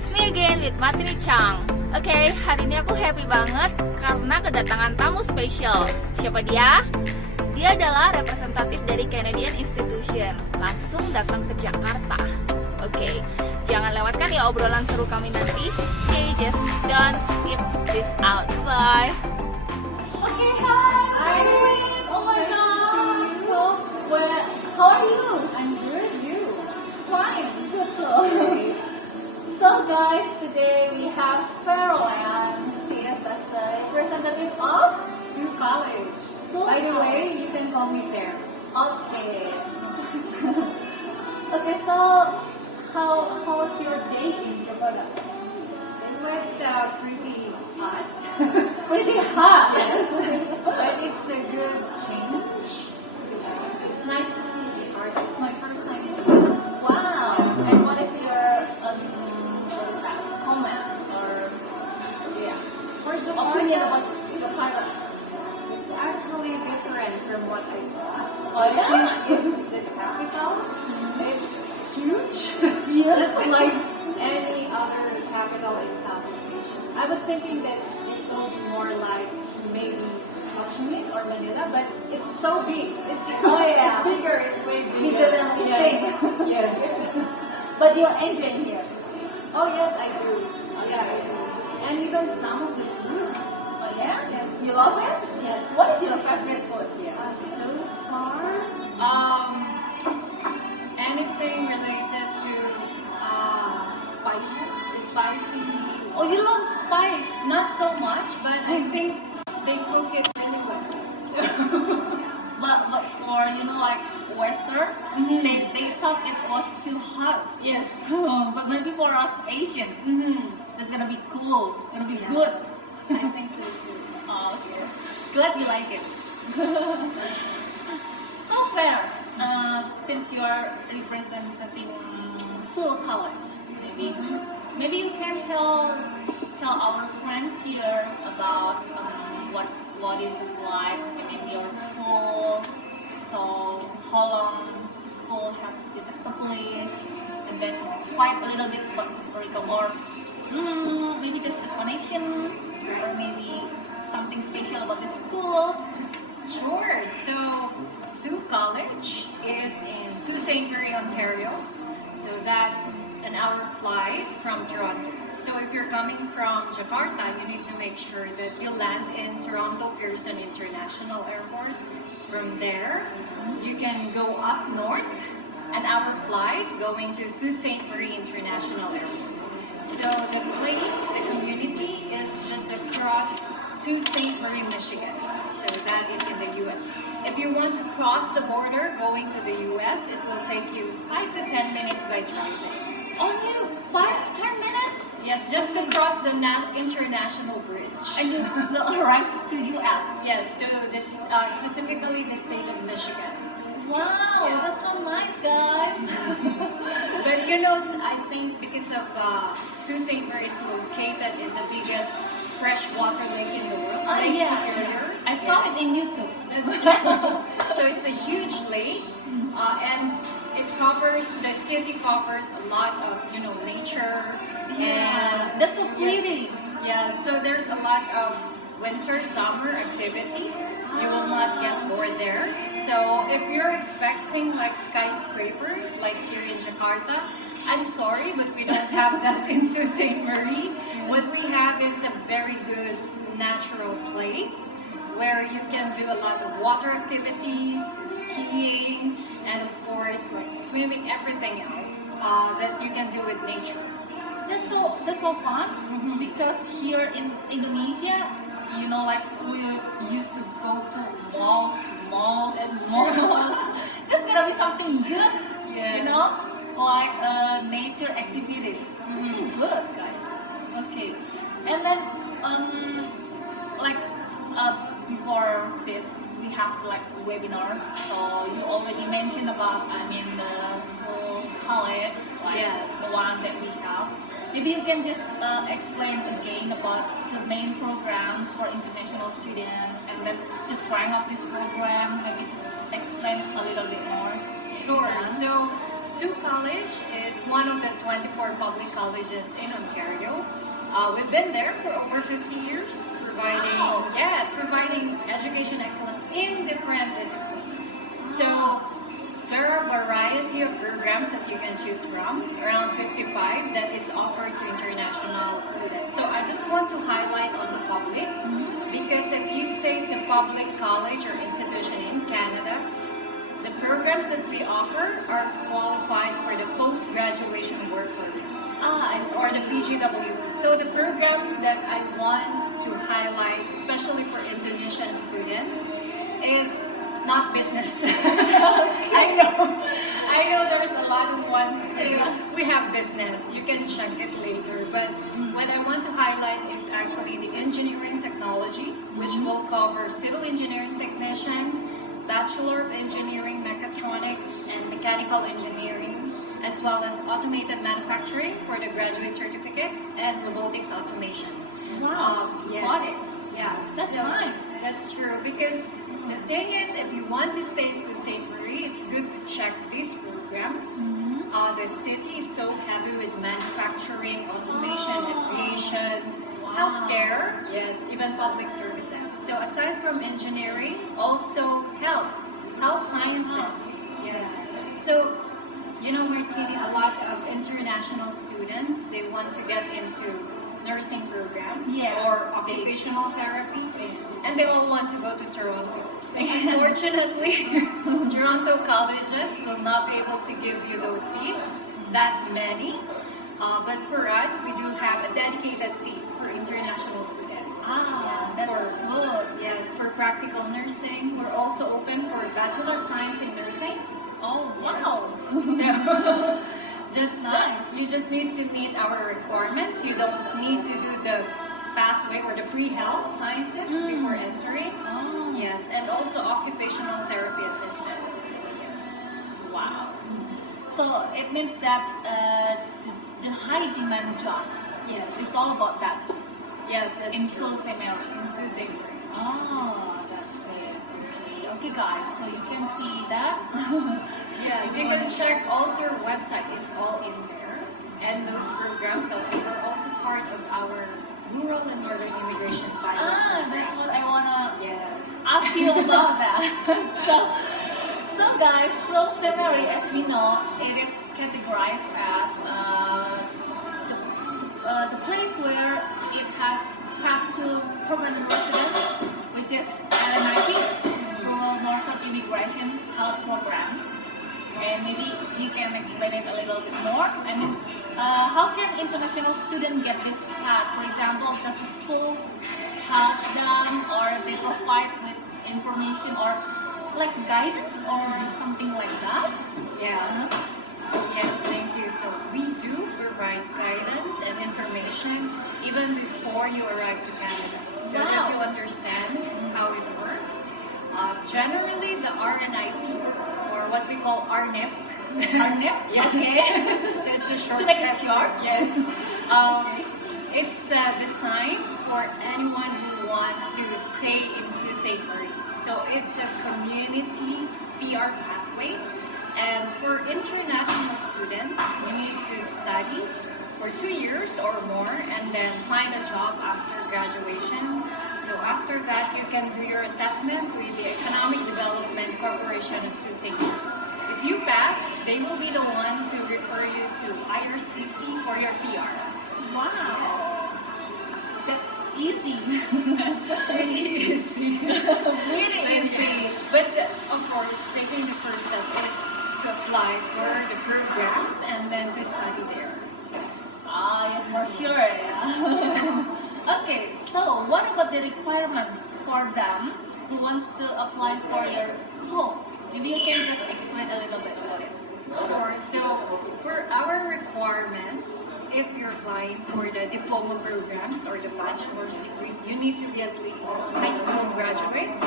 it's me again with Martini Chang. Oke, hari ini aku happy banget karena kedatangan tamu spesial. Siapa dia? Dia adalah representatif dari Canadian Institution. Langsung datang ke Jakarta. Oke, jangan lewatkan ya obrolan seru kami nanti. Oke, just don't skip this out. Bye. Oke, hi. Oh my god. So, how are you? I'm good, you? Fine. Good too. So guys, today we have Farrell and she is as the representative of Sault College. Sault By the College. way, you can call me Fair. Okay. Okay, so how was your day in Jakarta? It was pretty hot. Pretty hot. Yes. But it's a good change. It's nice to see Jakarta. It's my first time here. Wow. And what is your what is that? Comment or Yeah. For opinion Jakarta, about Jakarta? it's actually different from what I thought. Oh yeah. Since it's the capital, it's huge. Yes. Just like any other capital in Southeast Asia. I was thinking that it will be more like maybe Ho Chi Minh or Manila, but it's so big. It's Oh, yeah. It's bigger. It's way Bigger than we yes. think. Yes. But you're enjoying here. Oh yes, I do. Yeah, I do. And even some of the food. Oh yeah? Yes. You love it? Yes. What is your favorite food here? So far, anything related to spices, spicy. Oh, you love spice. Not so much, but I think they cook it anyway. But for like Western, they thought it was too hot. Yes. But maybe for us Asian, it's gonna be cool. Gonna be Yeah. good. I think so too. Oh, okay. Glad you like it. So fair. Since you are representing Sault College, maybe you can tell our friends here about what is this like in your school. So how long the school has been established, and then quite a little bit about historical or maybe just the connection, or maybe something special about the school. Sure. So Sault College is in Sault Ste. Marie, Ontario. So that's an hour flight from Toronto. So if you're coming from Jakarta, you need to make sure that you land in Toronto Pearson International Airport. From there, you can go up north, an hour flight going to Sault Ste. Marie International Airport. So the place, the community is just across Sault Ste. Marie, Michigan. So that is in the US. If you want to cross the border going to the US, it will take you 5 to 10 minutes by driving. Only 5-10 minutes, Yes, just to cross the international bridge. and you will arrive to US. Yes, to this specifically the state of Michigan. Wow, Yeah. that's so nice, guys. But I think because of Sault Ste. Marie is located in the biggest freshwater lake in the world. Oh, Lake yeah. Superior. I saw Yes. it in YouTube. So it's a huge lake, and it covers, the city covers a lot of nature. Yeah, And that's so pretty. yeah, so there's a lot of winter, summer activities. You will not get bored there. So if you're expecting like skyscrapers like here in Jakarta, I'm sorry, but we don't have that in Sault Ste. Marie. What we have is a very good natural place where you can do a lot of water activities, skiing, and of course like swimming, everything else that you can do with nature. That's so fun because here in Indonesia, like we used to go to malls. That's gonna be something good, Yeah. like nature activities. It's so good, guys. Okay, and then like before this, we have like webinars. So you already mentioned about the Sault College, like Yes. the one that we have. Maybe you can just explain again about the main programs for international students and then the strength of this program. Maybe just explain a little bit more. Sure. Yeah. So Sault College is one of the 24 public colleges in Ontario. We've been there for over 50 years, providing education excellence in different disciplines. So there are a variety of programs that you can choose from, around 55 that is offered to international students. So I just want to highlight on the public, because if you say it's a public college or institution in Canada, the programs that we offer are qualified for the post-graduation work permit. Or the PGW. So the programs that I want to highlight, especially for Indonesian students, is not business. I know there's a lot of ones. We have business. You can check it later. But what I want to highlight is actually the engineering technology, which will cover civil engineering technician, Bachelor of Engineering Mechatronics and Mechanical Engineering, as well as automated manufacturing for the graduate certificate and robotics automation. Wow, Yes. That's nice. That's true, because the thing is, if you want to stay in Sault Ste. Marie, it's good to check these programs. The city is so heavy with manufacturing, automation, aviation, healthcare, yes, even public services. So aside from engineering, also health sciences. Yes. So, you know, Martini, a lot of international students, they want to get into nursing programs or occupational therapy, and they all want to go to Toronto. So unfortunately, Toronto colleges will not be able to give you those seats, that many. But for us, we do have a dedicated seat for international students. That's good. Yes, for practical nursing. We're also open for Bachelor of Science in Nursing. Oh, wow. So, just nice. You just need to meet our requirements. You don't need to do the pathway or the pre-health sciences before entering. Yes, and also occupational therapy assistance. Yes. Wow. So it means that the high demand job. Yes. It's all about that. Yes, that's in true. Sault Ste. Marie. In Sault Ste. Marie. That's it. Okay, guys. So you can see that. Yes, you can check also our website. It's all in there. And those programs are also part of our Rural and Northern Immigration Pilot. That's what I wanna Yes. ask you about that. so guys, Sault Ste. Marie, as we know, it is categorized as the place where it has path to permanent residence, which is RNIP, Rural Northern Immigration Health Program. And maybe you can explain it a little bit more. I mean, how can international students get this path? For example, does the school help them, or they provide with information or like guidance or something like that? Yeah. Yes, thank you. So we do provide guidance and information even before you arrive to Canada, so that you understand how it works. Generally, the RNIP, or what we call RNIP. RNIP? Yes. Okay. That's the short. To make it short? Yes. It's designed for anyone who wants to stay in Sault Ste. Marie. So it's a community PR pathway. And for international students, you need to study for 2 years or more and then find a job after graduation. So after that, you can do your assessment with the Economic Development Corporation of Sault Ste. Marie. If you pass, they will be the one to refer you to IRCC for your PR. Wow. Is that easy? Pretty easy. Really easy. But of course, taking the first step is to apply for the program and then to study there. Yes, for sure. Yeah. Okay, so what about the requirements for them who wants to apply for your school? Maybe you can just explain a little bit about it. Sure. So for our requirements, if you're applying for the diploma programs or the bachelor's degree, you need to be at least high school graduate.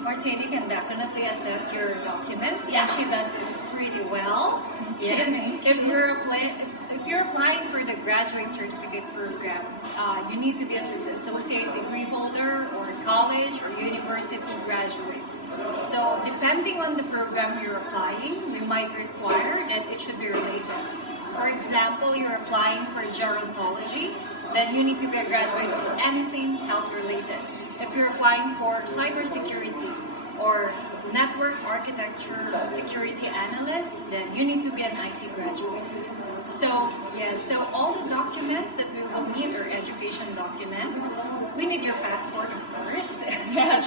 Martini can definitely assess your documents. Yeah. And she does it pretty well. Yes. If if you're applying for the graduate certificate programs, you need to be at least associate degree holder or college or university graduate. So depending on the program you're applying, we might require that it should be related. For example, you're applying for gerontology, then you need to be a graduate of anything health related. If you're applying for cybersecurity or network architecture security analyst, then you need to be an IT graduate. So yes, so all the documents that we will need are education documents. We need your passport, of course. It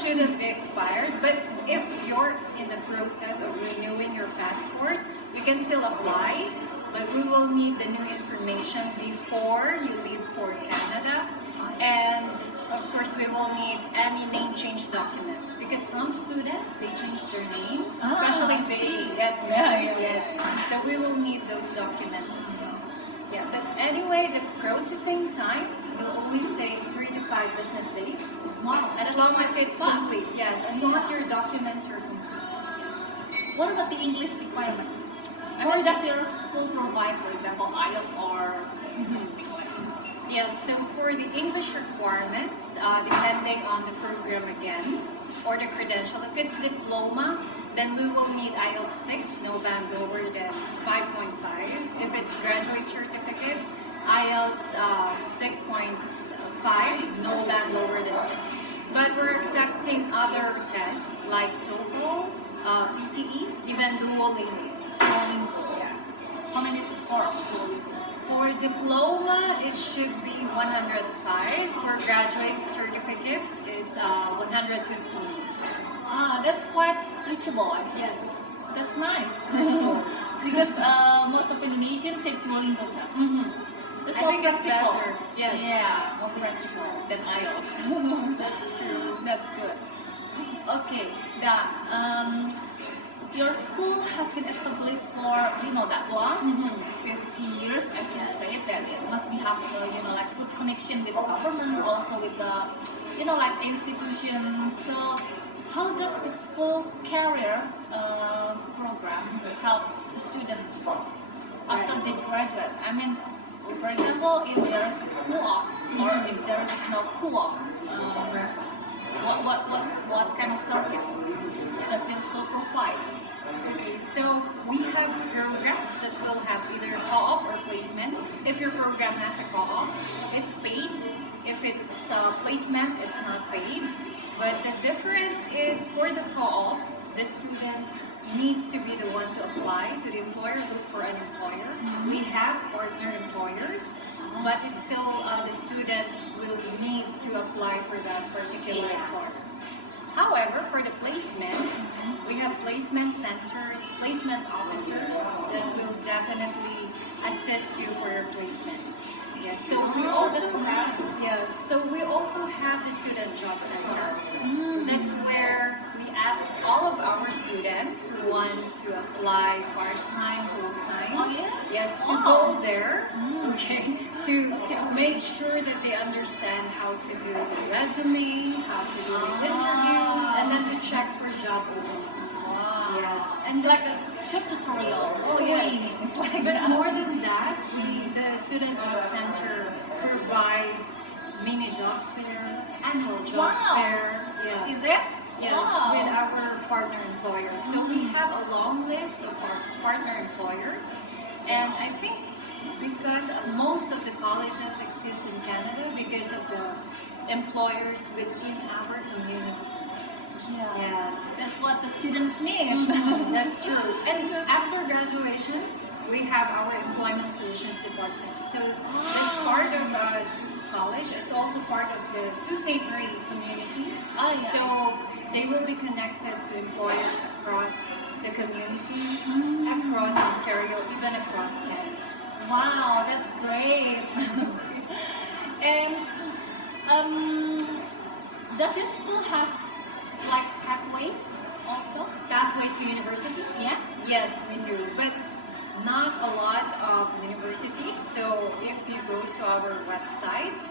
shouldn't be expired. But if you're in the process of renewing your passport, you can still apply. But we will need the new information before you leave for Canada, and of course we will need any name change documents because some students they change their name, especially if they get married. Yes, so we will need those documents as well. Yeah, but anyway, the processing time will only take 3 to 5 business days. Wow, As long as it's complete. Yes, as long as your documents are complete. Yes. What about the English requirements? Or does your school provide, for example, IELTS or something like that? Yes, so for the English requirements, depending on the program again, or the credential, if it's diploma, then we will need IELTS 6, no band lower than 5.5. If it's graduate certificate, IELTS 6.5, no band lower than 6. But we're accepting other tests like TOEFL, PTE, even Duolingo. Yeah. How many scores of Duolingo? For diploma, it should be 105. For graduate certificate, it's 115. That's quite reachable. I think. Yes. That's nice. Because most of Indonesians take Duolingo tests. That's I more think it's practical. better. Yes. Yeah, more practical than IELTS. That's true. That's good. Okay, your school has been established for that long, 50 years, as you said. That it must be have like good connection with the government, also with the like institutions. So how does the school career program help the students after they graduate? I mean, for example, if there is a co-op or if there is no co-op, what kind of service does your school provide? Okay, so we have programs that will have either co-op or placement. If your program has a co-op, it's paid. If it's placement, it's not paid. But the difference is for the co-op, the student needs to be the one to apply to the employer, look for an employer. We have partner employers, but it's still the student will need to apply for that particular employer. However, for the placement, we have placement centers, placement officers that will definitely assist you for your placement. Yes, so we also have we also have the student job center. That's where we ask all of our students who want to apply part-time, full-time. Oh yeah? Yes, to go there, okay, to make sure that they understand how to do the resume, how to do the interviews, and then to check for job openings. Wow. Yes, And it's like a short tutorial. Training. It's like but that. more than that, the Student Job Center provides mini job fair, annual job fair. Yes. Is it? Yes, with our partner employers. So we have a long list of our partner employers, and I think because most of the colleges exist in Canada because of the employers within our community. Yeah. Yes. That's what the students need. That's true. And after graduation, we have our Employment Solutions Department. So it's part of Sault College. It's also part of the Sault Ste. Marie community. Yes. So they will be connected to employers across the community, across Ontario, even across Canada. Wow, that's great. And does your school have like pathway also? Pathway to university? Yeah. Yes, we do, but not a lot of universities. So if you go to our website,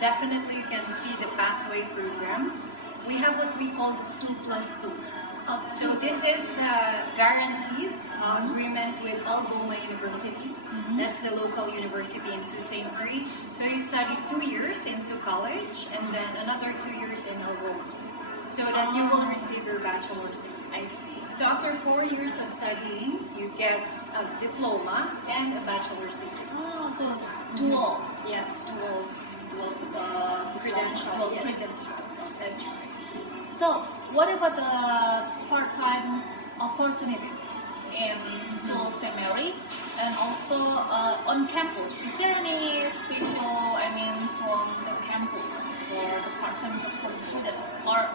definitely you can see the pathway programs. We have what we call the 2+2. Oh, So this is a guaranteed agreement with Algoma University. That's the local university in Sault Ste. Marie. So you study 2 years in Sault College and then another 2 years in Algoma. So that you will receive your bachelor's degree. I see. So after 4 years of studying, you get a diploma and a bachelor's degree. Oh, so dual. Yes. Dual Credential, dual yes. credentials. That's right. So, what about the part-time opportunities in Sault Ste. Marie and also on campus? Is there any special, from the campus for the part-time jobs for the students, or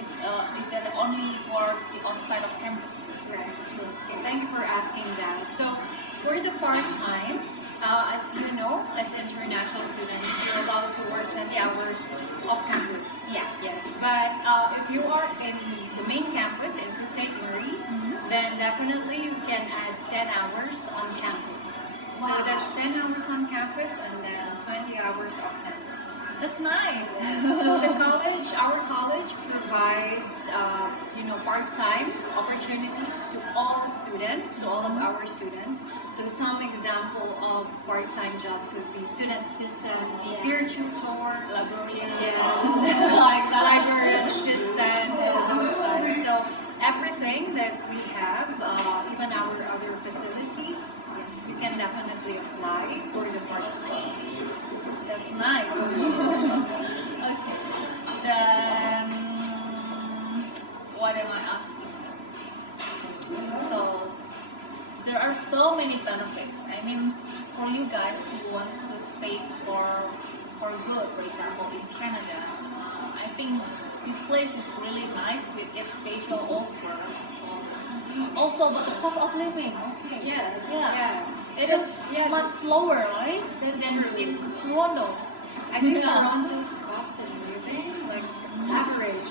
is that only for the outside of campus? Right. So thank you for asking that. So for the part-time, as you know, as international students, you're allowed to work 20 hours off campus. Yeah. Yes. But if you are in the main campus in Sault Ste. Marie, then definitely you can add 10 hours on campus. Wow. So that's 10 hours on campus and then 20 hours off campus. That's nice. So our college provides, part-time opportunities to all students, to all of our students. So some example of part-time jobs would be student assistant, peer tutor, Librarian. yes, Like that. librarian assistant, so those stuff. So everything that we have, even our other facilities, yes, you can definitely apply for the part-time. That's nice. Okay. Then, what am I asking? So, there are so many benefits. For you guys who wants to stay for good, for example, in Canada, I think this place is really nice with its special offer. So, also, but the cost of living, okay. Yes, Yeah. It So, is much lower, right? That's than true. in Toronto. I think Yeah. Toronto's cost of living, like average,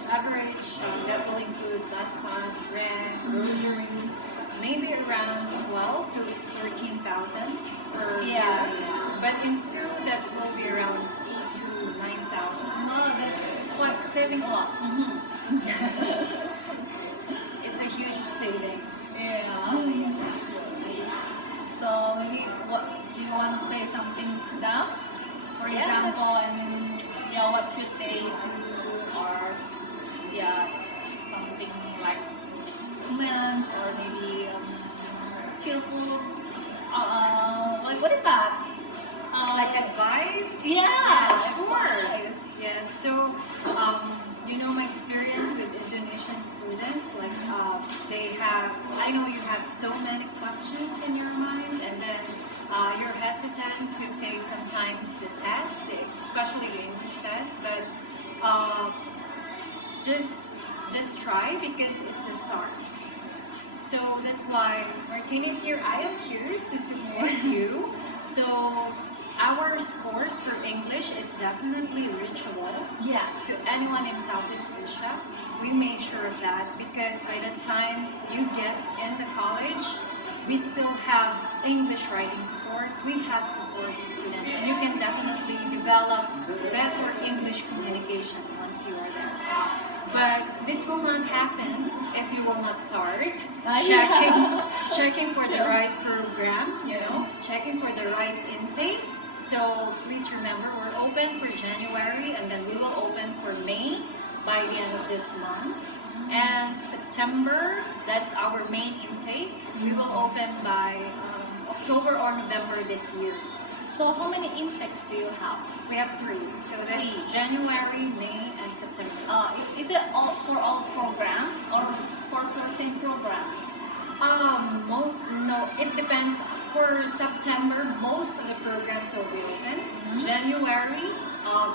that will include bus pass, rent, groceries, maybe around 12 to 13,000 per Yeah. year. But in Sault, that will be around 8 to 9,000. Oh, that's quite saving a lot. It's a huge savings. Yeah. Yes. So maybe what do you want to say something to them? For Yes. example, what should they do, or something like comments or maybe cheerful. Like what is that? Like advice? Yeah, sure. advice. Yes. So, my experience with Indonesian students, like they have, I know you have so many questions in your minds, and then you're hesitant to take sometimes the test, especially the English test, but just try because it's the start. So that's why Martina's here. I am here to support you. So our scores for English is definitely reachable Yeah. to anyone in Southeast Asia. We made sure of that because by the time you get in the college, we still have English writing support. We have support to students, and you can definitely develop better English communication once you are there. But this will not happen if you will not start checking for the right program, checking for the right intake. So please remember, we're open for January, and then we will open for May by the end of this month. And September, that's our main intake. We will open by October or November this year. So how many intakes do you have? We have 3. So that's 3. January, May, and September. Is it all for all programs or for certain programs? No, it depends. For September, most of the programs will be open. January,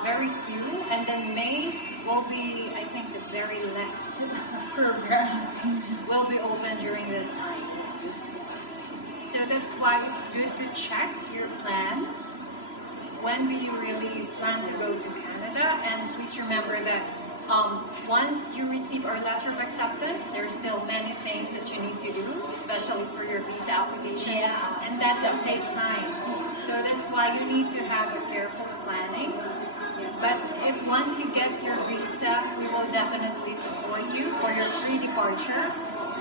very few, and then May will be, I think, the very less programs will be open during that time. So that's why it's good to check your plan. When do you really plan to go to Canada? And please remember that once you receive our letter of acceptance, there's still many things that you need to do, especially for your visa application. Yeah. And that will take time. So that's why you need to have a careful planning. But if once you get your visa, we will definitely support you for your pre-departure.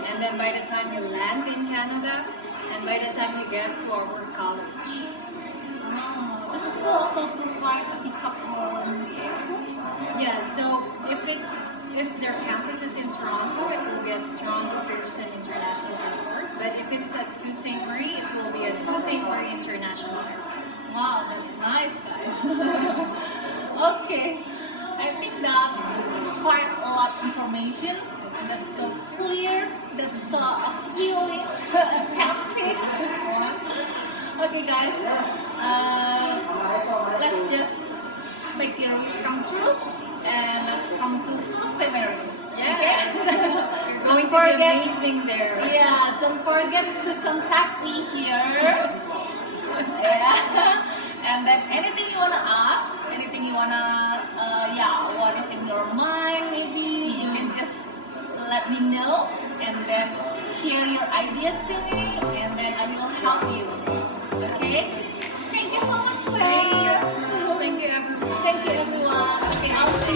And then by the time you land in Canada, and by the time you get to our college. Does the school also provide a pickup from the airport? Yeah, so if their campus is in Toronto, it will be at Toronto Pearson International Airport. But if it's at Sault Ste. Marie, it will be at Sault Ste. Marie International Airport. Wow, that's nice, guys. Okay, I think that's quite a lot of information. And that's so clear, that's so appealing, tempting. Okay, guys, let's just make your wish come true, and let's come to Sault Ste. Marie. Yes. You're going to Don't be forget- amazing there. Yeah, don't forget to contact me here. Yeah. And then anything you wanna ask, anything you wanna, what is in your mind, maybe you can just let me know, and then share your ideas to me, and then I will help you. Okay? Thank you so much, guys. Thank you, everyone. Thank you, everyone. Okay, I'll see